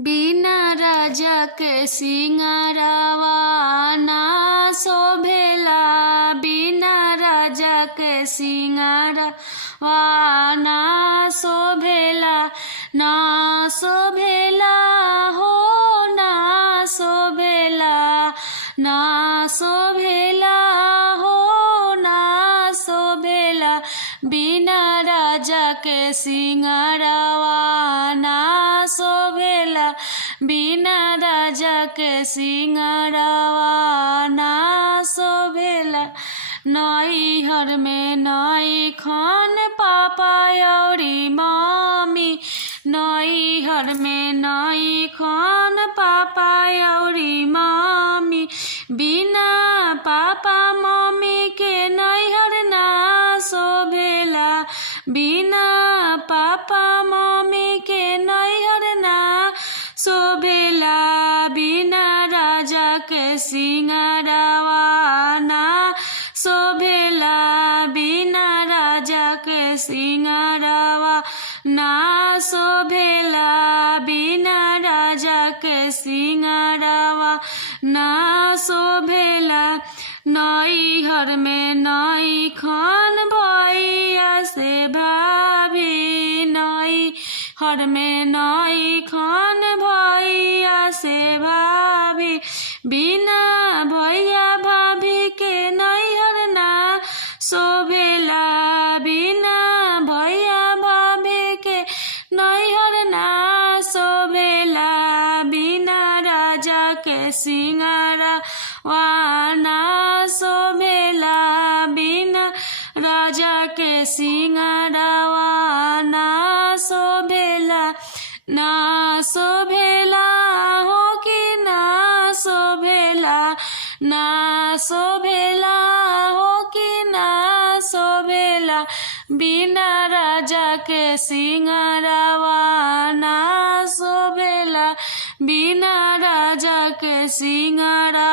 बिना राजा के सिंगारवा ना शोभेला। बिना राजा के सिंगारवा ना शोभेला। ना शोभेला हो ना शोभेला। ना शोभेला हो ना शोभेला। बिना राजा के सिंगारवा ना शोभेला। बिना राजा के सिंगारवा ना शोभेला। नैहर में नई खन पापा औरी मम्मी। नैहर में नई खन पापा औरी मम्मी। बिना पापा मम्मी के नैहर ना शोभेला। बिना पापा मम्मी के नैहर ना शोभेला। बिना राजा के सिंगारवा ना शोभेला। बिना राजा के सिंगारवा ना शोभेला। बिना राजा के सिंगारवा ना शोभेला। नैहर में नई खन भैया से भाभी। नैहर में नई खन भैया से भाभी। बिना भैया भाभी के नैहर ना शोभेला। बिना भैया भाभी के नैहर ना शोभेला। बिना राजा के सिंगारवा ना शोभेला। बिना राजा के सिंगारवा ना शोभेला। ना शोभेला हो कि ना शोभेला। ना शोभेला हो कि ना शोभेला। बिना राजा के सिंगारवा ना शोभेला। बिना राजा के सिंगारवा